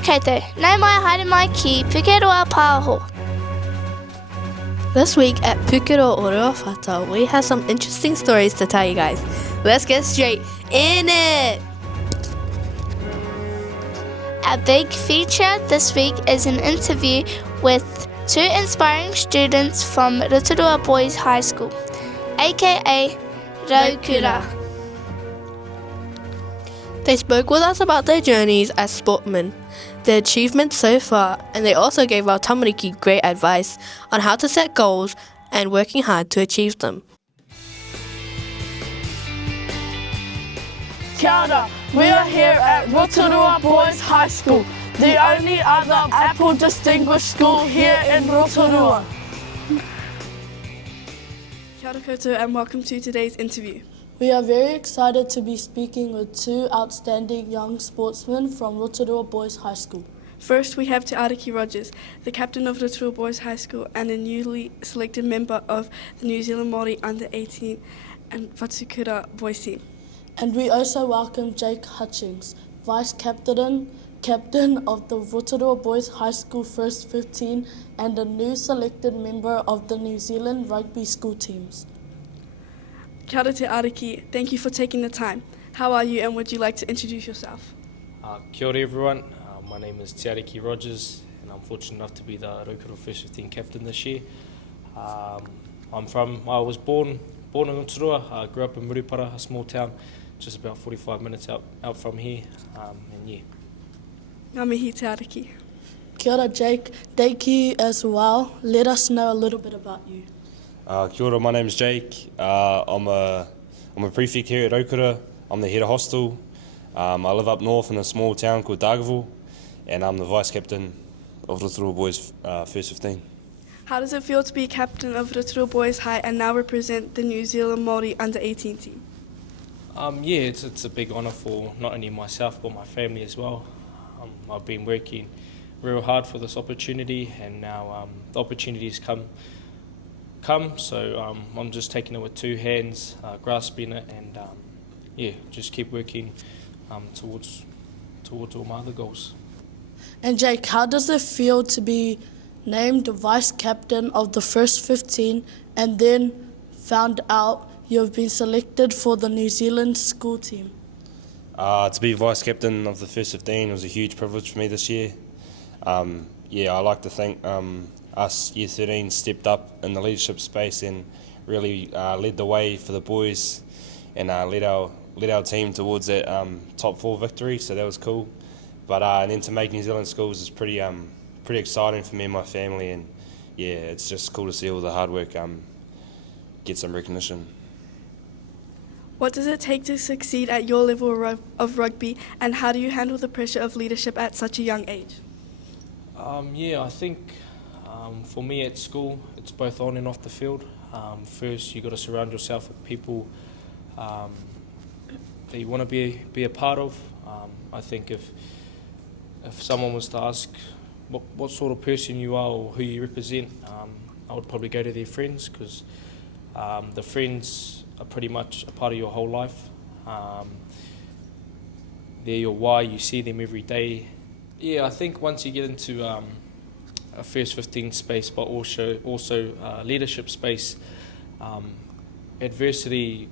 koutou, nau mai haere mai ki Pukeroa Pāoho. This week at Pukeroa Pāoho, we have some interesting stories to tell you guys. Let's get straight in it! Our big feature this week is an interview with two inspiring students from Rotorua Boys High School, aka Raukura. They spoke with us about their journeys as sportsmen, their achievements so far, and they also gave our tamariki great advice on how to set goals and working hard to achieve them. Kia ora. We are here at Rotorua Boys High School, the only other Apple Distinguished School here in Rotorua. Kia ora koutou and welcome to today's interview. We are very excited to be speaking with two outstanding young sportsmen from Rotorua Boys High School. First, we have Te Ariki Rogers, the captain of Rotorua Boys High School and a newly selected member of the New Zealand Māori Under-18 and Whatukura boys team. And we also welcome Jake Hutchings, vice captain of the Rotorua Boys High School First 15 and a new selected member of the New Zealand rugby school teams. Kia ora Te Ariki, thank you for taking the time. How are you and would you like to introduce yourself? Kia ora everyone, my name is Te Ariki Rogers and I'm fortunate enough to be the Rotorua First 15 captain this year. I was born in Rotorua, I grew up in Murupara, a small town just about 45 minutes out from here, and yeah. Ngā mihi Te Ariki. Kia ora Jake, thank you as well. Let us know a little bit about you. Kia ora, my name's Jake. I'm a prefect here at Rotorua. I'm the head of hostel. I live up north in a small town called Dargaville, and I'm the vice captain of Rotorua Boys First 15. How does it feel to be captain of Rotorua Boys High and now represent the New Zealand Māori Under-18 team? Yeah, it's a big honour for not only myself but my family as well. I've been working real hard for this opportunity, and now the opportunity's come. So I'm just taking it with two hands, grasping it, and just keep working towards all my other goals. And Jake, how does it feel to be named vice captain of the First 15 and then found out you've been selected for the New Zealand school team? To be vice captain of the First 15 was a huge privilege for me this year. I like to think us Year 13 stepped up in the leadership space and really led the way for the boys and led our team towards that top 4 victory, so that was cool. But and then to make New Zealand schools is pretty exciting for me and my family, and yeah, it's just cool to see all the hard work get some recognition. What does it take to succeed at your level of rugby, and how do you handle the pressure of leadership at such a young age? I think for me at school, it's both on and off the field. First, you got to surround yourself with people that you want to be a part of. I think if someone was to ask what sort of person you are or who you represent, I would probably go to their friends, because the friends are pretty much a part of your whole life. They're your why, you see them every day. Yeah, I think once you get into a First 15 space, but also leadership space, adversity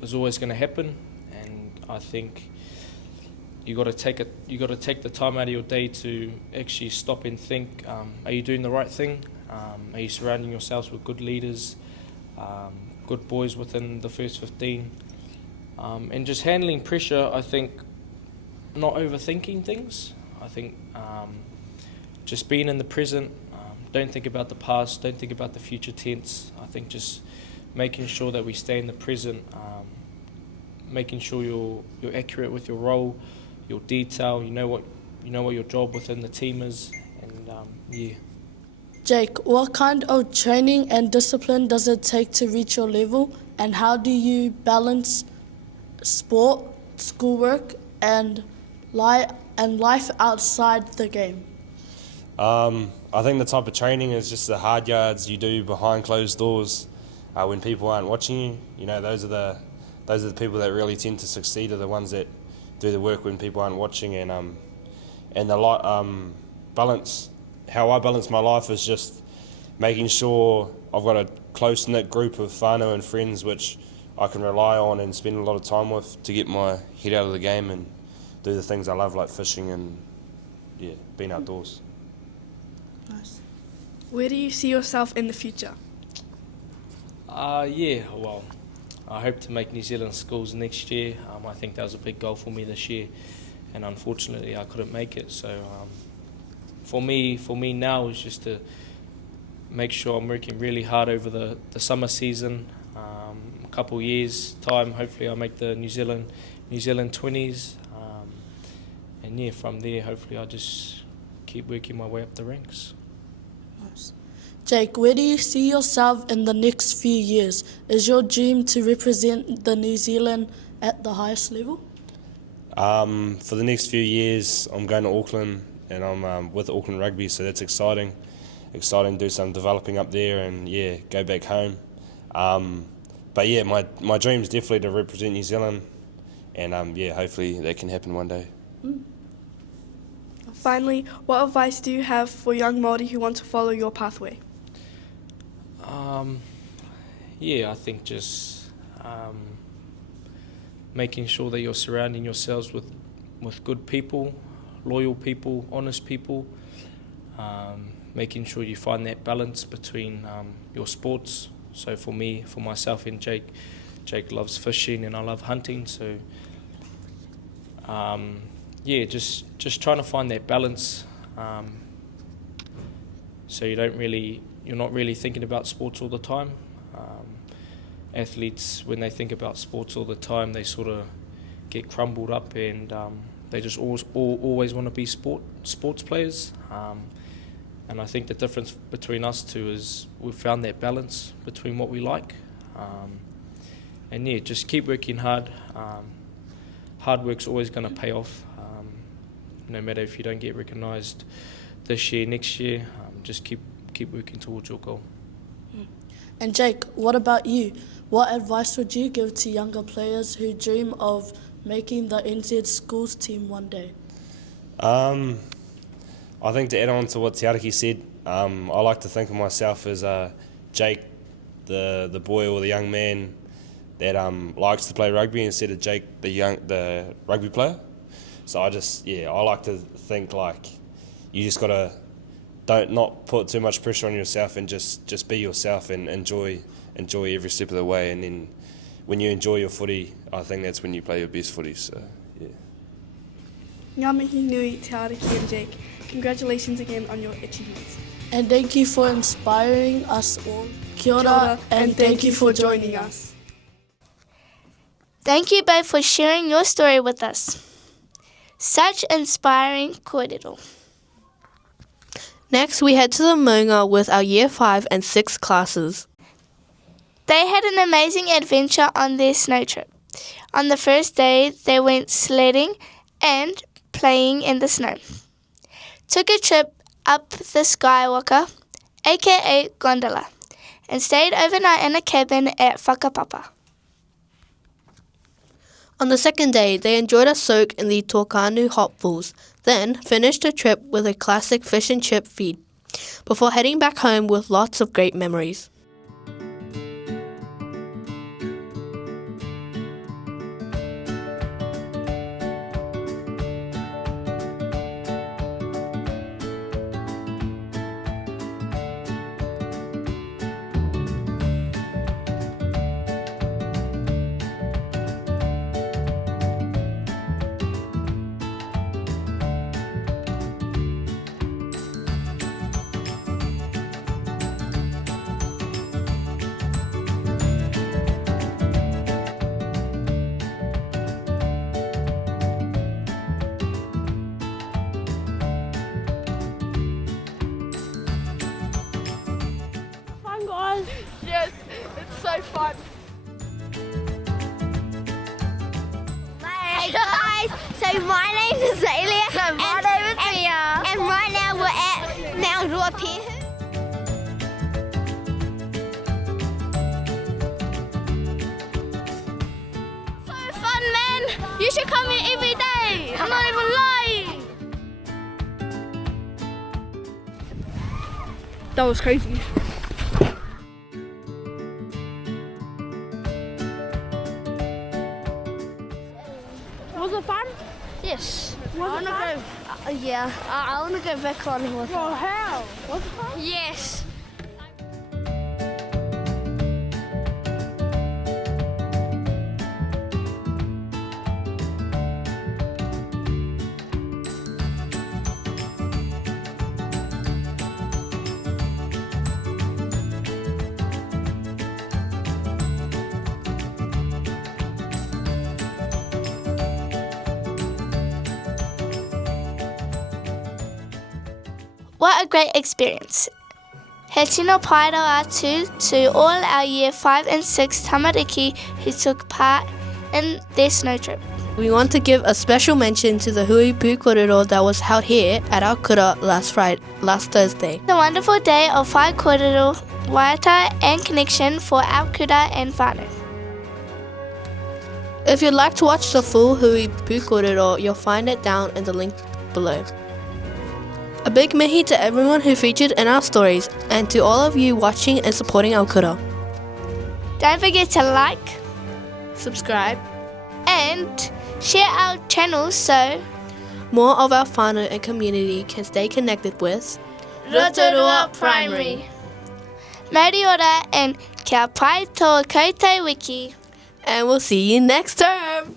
is always going to happen, and I think you got to take the time out of your day to actually stop and think: are you doing the right thing? Are you surrounding yourselves with good leaders, good boys within the First 15, and just handling pressure? I think not overthinking things. I think just being in the present. Don't think about the past. Don't think about the future tense. I think just making sure that we stay in the present, making sure you're accurate with your role, your detail. You know what your job within the team is, and yeah. Jake, what kind of training and discipline does it take to reach your level, and how do you balance sport, schoolwork, and life outside the game? I think the type of training is just the hard yards you do behind closed doors when people aren't watching you. You know, those are the people that really tend to succeed, are the ones that do the work when people aren't watching, and and balance. How I balance my life is just making sure I've got a close-knit group of whānau and friends which I can rely on and spend a lot of time with to get my head out of the game and do the things I love, like fishing and being outdoors. Nice. Where do you see yourself in the future? Well, I hope to make New Zealand schools next year. I think that was a big goal for me this year, and unfortunately I couldn't make it. So for me now is just to make sure I'm working really hard over the summer season. A couple of years time, hopefully I'll make the New Zealand 20s, and from there hopefully I'll just keep working my way up the ranks. Nice. Jake, where do you see yourself in the next few years? Is your dream to represent the New Zealand at the highest level? For the next few years, I'm going to Auckland, and I'm with Auckland Rugby, so that's exciting. Exciting to do some developing up there and go back home. But my dream is definitely to represent New Zealand, and hopefully that can happen one day. Finally, what advice do you have for young Māori who want to follow your pathway? I think just making sure that you're surrounding yourselves with good people, loyal people, honest people, making sure you find that balance between your sports. So for myself and Jake loves fishing and I love hunting, so just trying to find that balance, so you're not really thinking about sports all the time. Athletes, when they think about sports all the time, they sort of get crumbled up, and they just always want to be sports players. And I think the difference between us two is we've found that balance between what we like, and just keep working hard. Hard work's always going to pay off, no matter if you don't get recognised this year, next year. Just keep working towards your goal. And Jake, what about you? What advice would you give to younger players who dream of making the NZ schools team one day? I think to add on to what Te Ariki said, I like to think of myself as Jake, the boy or the young man that likes to play rugby, instead of Jake, the rugby player. So I like to think like you just gotta not put too much pressure on yourself, and just be yourself and enjoy every step of the way. And then when you enjoy your footy, I think that's when you play your best footy. So Ngā mihi nui Te Ariki and Jake. Congratulations again on your achievements. And thank you for inspiring us all. Kia ora, Kia ora, and thank you for joining us. Thank you both for sharing your story with us. Such inspiring kōrero. Next, we head to the Maunga with our Year 5 and 6 classes. They had an amazing adventure on their snow trip. On the first day, they went sledding and playing in the snow. Took a trip up the Skywalker, aka gondola, and stayed overnight in a cabin at Whakapapa. On the second day, they enjoyed a soak in the Tōkanu hot pools, then finished the trip with a classic fish and chip feed, before heading back home with lots of great memories. Yes, it's so fun. Hey guys, so my name is Azalea. So my name is Mia. And right now we're at Mount Ruapehu. So fun, man. You should come here every day. I'm not even lying. That was crazy. Was it fun? Yes. Was I it want to fun? go. Yeah, I want to go back on with. Well, how? Was it fun? Yes. What a great experience. He tino paira atu to all our year 5 and 6 tamariki who took part in their snow trip. We want to give a special mention to the hui Pukeroa that was held here at our kura last Thursday. The wonderful day of whai kōrero, waiata and connection for our kura and whānau. If you'd like to watch the full hui Pukeroa, you'll find it down in the link below. A big mihi to everyone who featured in our stories and to all of you watching and supporting our kura. Don't forget to like Subscribe. and share our channel so More of our whānau and community can stay connected with Rotorua Primary. Mauri ora and kia pai tō koutou wiki. and we'll see you next term.